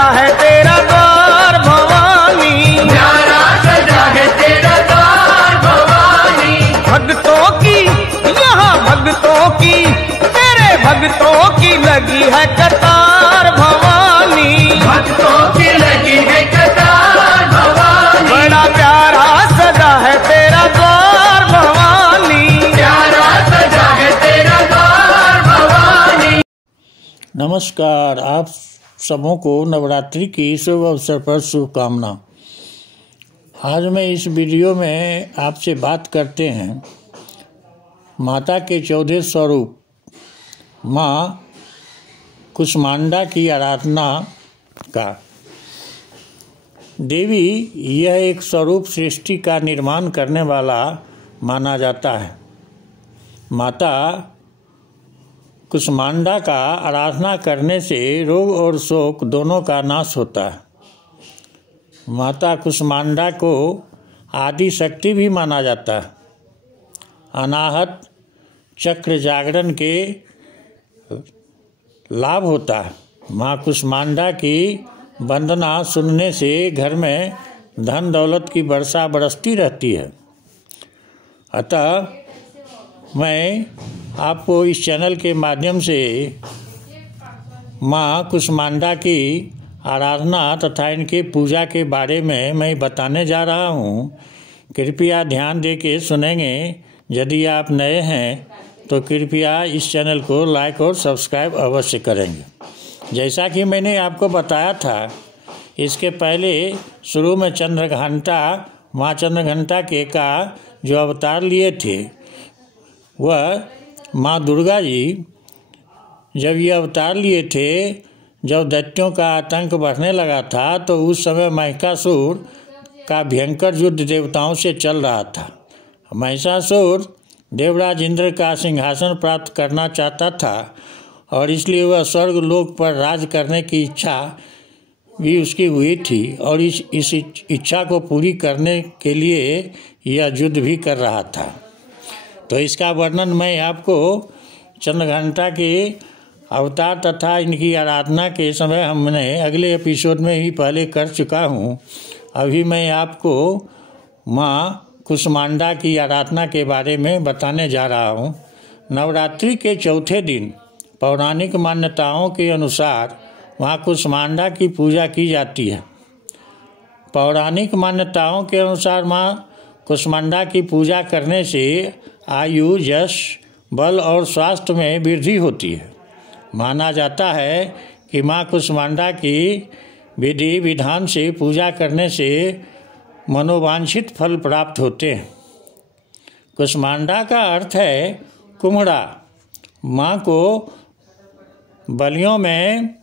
सजा है तेरा द्वार भवानी, प्यारा सजा है तेरा द्वार भवानी। भक्तों की यहाँ भक्तों की, तेरे भक्तों की लगी है कतार भवानी, भक्तों की लगी है कतार भवानी। बड़ा प्यारा सजा है तेरा द्वार भवानी, प्यारा सजा है तेरा द्वार भवानी। नमस्कार, आप सबों को नवरात्रि की शुभ अवसर पर शुभकामना। आज मैं इस वीडियो में आपसे बात करते हैं माता के 14 स्वरूप माँ कुष्मांडा की आराधना का। देवी यह एक स्वरूप सृष्टि का निर्माण करने वाला माना जाता है। माता कुष्मांडा का आराधना करने से रोग और शोक दोनों का नाश होता है। माता कुष्मांडा को आदि शक्ति भी माना जाता है। अनाहत चक्र जागरण के लाभ होता है। माँ कुष्मांडा की वंदना सुनने से घर में धन दौलत की वर्षा बरसती रहती है। अतः मैं आपको इस चैनल के माध्यम से माँ कुष्मांडा की आराधना तथा इनके पूजा के बारे में मैं बताने जा रहा हूँ। कृपया ध्यान दे के सुनेंगे। यदि आप नए हैं तो कृपया इस चैनल को लाइक और सब्सक्राइब अवश्य करेंगे। जैसा कि मैंने आपको बताया था, इसके पहले शुरू में चंद्रघंटा माँ चंद्रघंटा के का जो अवतार लिए थे, वह माँ दुर्गा जी जब ये अवतार लिए थे, जब दैत्यों का आतंक बढ़ने लगा था, तो उस समय महिषासुर का भयंकर युद्ध देवताओं से चल रहा था। महिषासुर देवराज इंद्र का सिंहासन प्राप्त करना चाहता था और इसलिए वह स्वर्ग लोक पर राज करने की इच्छा भी उसकी हुई थी और इस इच्छा को पूरी करने के लिए यह युद्ध भी कर रहा था। तो इसका वर्णन मैं आपको चंद्रघंटा के अवतार तथा इनकी आराधना के समय हमने अगले एपिसोड में ही पहले कर चुका हूँ। अभी मैं आपको माँ कुष्मांडा की आराधना के बारे में बताने जा रहा हूँ। नवरात्रि के चौथे दिन पौराणिक मान्यताओं के अनुसार माँ कुष्मांडा की पूजा की जाती है। पौराणिक मान्यताओं के अनुसार माँ कुष्मांडा की पूजा करने से आयु, यश, बल और स्वास्थ्य में वृद्धि होती है। माना जाता है कि माँ कुष्मांडा की विधि विधान से पूजा करने से मनोवांछित फल प्राप्त होते हैं। कुष्मांडा का अर्थ है कुम्हड़ा। माँ को बलियों में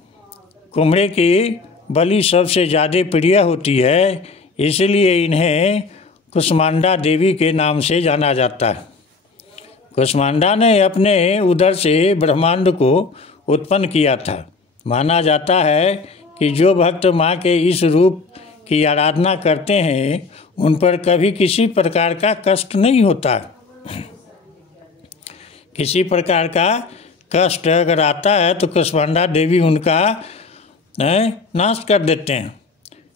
कुम्हड़े की बलि सबसे ज़्यादा प्रिय होती है, इसलिए इन्हें कुष्मांडा देवी के नाम से जाना जाता है। कुष्मांडा ने अपने उदर से ब्रह्मांड को उत्पन्न किया था। माना जाता है कि जो भक्त माँ के इस रूप की आराधना करते हैं, उन पर कभी किसी प्रकार का कष्ट नहीं होता। किसी प्रकार का कष्ट अगर आता है तो कुष्मांडा देवी उनका नाश कर देते हैं।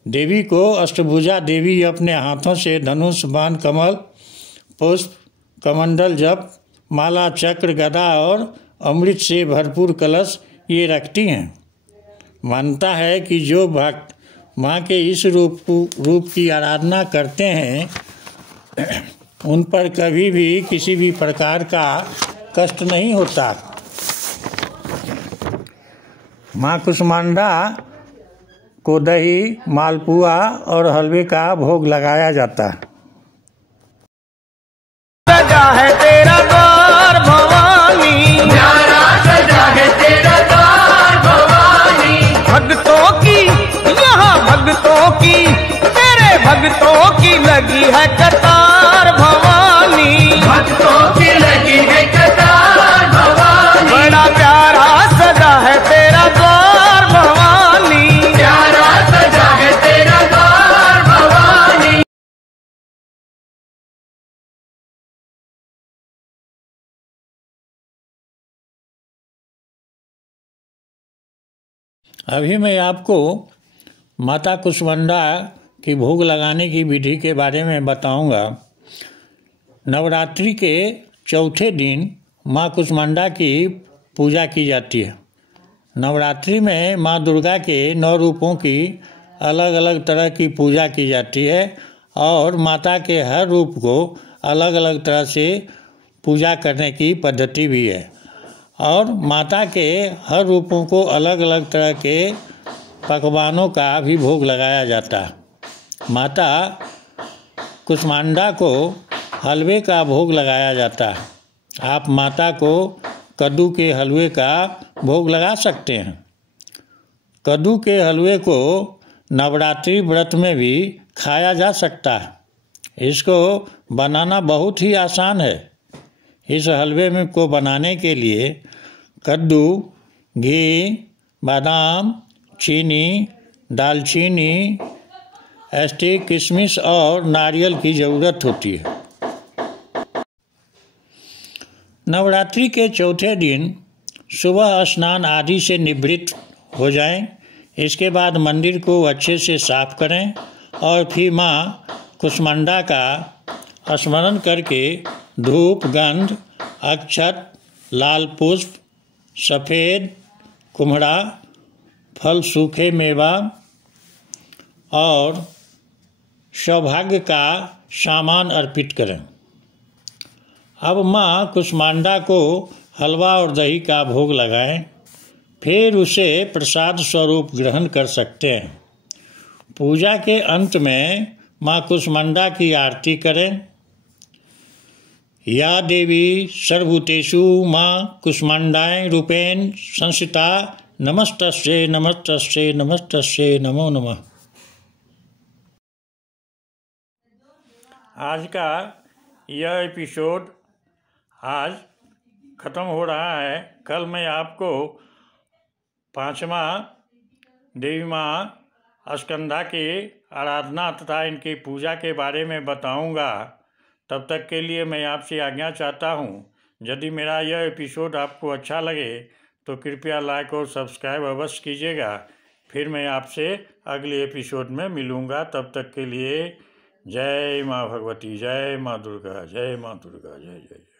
देवी को अष्टभुजा देवी अपने हाथों से धनुष, बाण, कमल, पुष्प, कमंडल, जप, माला, चक्र, गदा और अमृत से भरपूर कलश ये रखती हैं। मानता है कि जो भक्त माँ के इस रूप की आराधना करते हैं, उन पर कभी भी किसी भी प्रकार का कष्ट नहीं होता। माँ कुष्मांडा को दही, मालपुआ और हलवे का भोग लगाया जाता है। सजा है तेरा द्वार भवानी, प्यारा सजा है तेरा द्वार भवानी। भक्तों की यहाँ भक्तों की, तेरे भक्तों की लगी है कतार भवानी, भक्तों की लगी है कतार भवानी। बड़ा प्यारा सजा है तेरा द्वार भवानी, प्यारा सजा है तेरा द्वार भवानी। अभी मैं आपको माता कुष्मांडा की भोग लगाने की विधि के बारे में बताऊंगा। नवरात्रि के चौथे दिन माँ कुष्मांडा की पूजा की जाती है। नवरात्रि में माँ दुर्गा के 9 रूपों की अलग अलग तरह की पूजा की जाती है और माता के हर रूप को अलग अलग तरह से पूजा करने की पद्धति भी है और माता के हर रूपों को अलग अलग तरह के पकवानों का भी भोग लगाया जाता है। माता कुष्मांडा को हलवे का भोग लगाया जाता है। आप माता को कद्दू के हलवे का भोग लगा सकते हैं। कद्दू के हलवे को नवरात्रि व्रत में भी खाया जा सकता है। इसको बनाना बहुत ही आसान है। इस हलवे में को बनाने के लिए कद्दू, घी, बादाम, चीनी, दालचीनी, स्टिक, किशमिश और नारियल की ज़रूरत होती है। नवरात्रि के चौथे दिन सुबह स्नान आदि से निवृत्त हो जाएं। इसके बाद मंदिर को अच्छे से साफ करें और फिर माँ कुष्मांडा का स्मरण करके धूप, गंध, अक्षत, लाल पुष्प, सफ़ेद कुम्हड़ा, फल, सूखे मेवा और सौभाग्य का सामान अर्पित करें। अब माँ कुष्मांडा को हलवा और दही का भोग लगाएं, फिर उसे प्रसाद स्वरूप ग्रहण कर सकते हैं। पूजा के अंत में माँ कुष्मांडा की आरती करें। या देवी सर्वभूतेषु माँ कुष्मांडाय रूपेण संस्थिता नमस्तस्यै नमस्तस्यै नमस्तस्यै नमो नमः। आज का यह एपिसोड आज ख़त्म हो रहा है। कल मैं आपको 5वां देवी माँ स्कंदा की आराधना तथा इनकी पूजा के बारे में बताऊंगा। तब तक के लिए मैं आपसे आज्ञा चाहता हूं। यदि मेरा यह एपिसोड आपको अच्छा लगे तो कृपया लाइक और सब्सक्राइब अवश्य कीजिएगा। फिर मैं आपसे अगले एपिसोड में मिलूँगा। तब तक के लिए जय माँ भगवती, जय माँ दुर्गा, जय माँ दुर्गा, जय जय।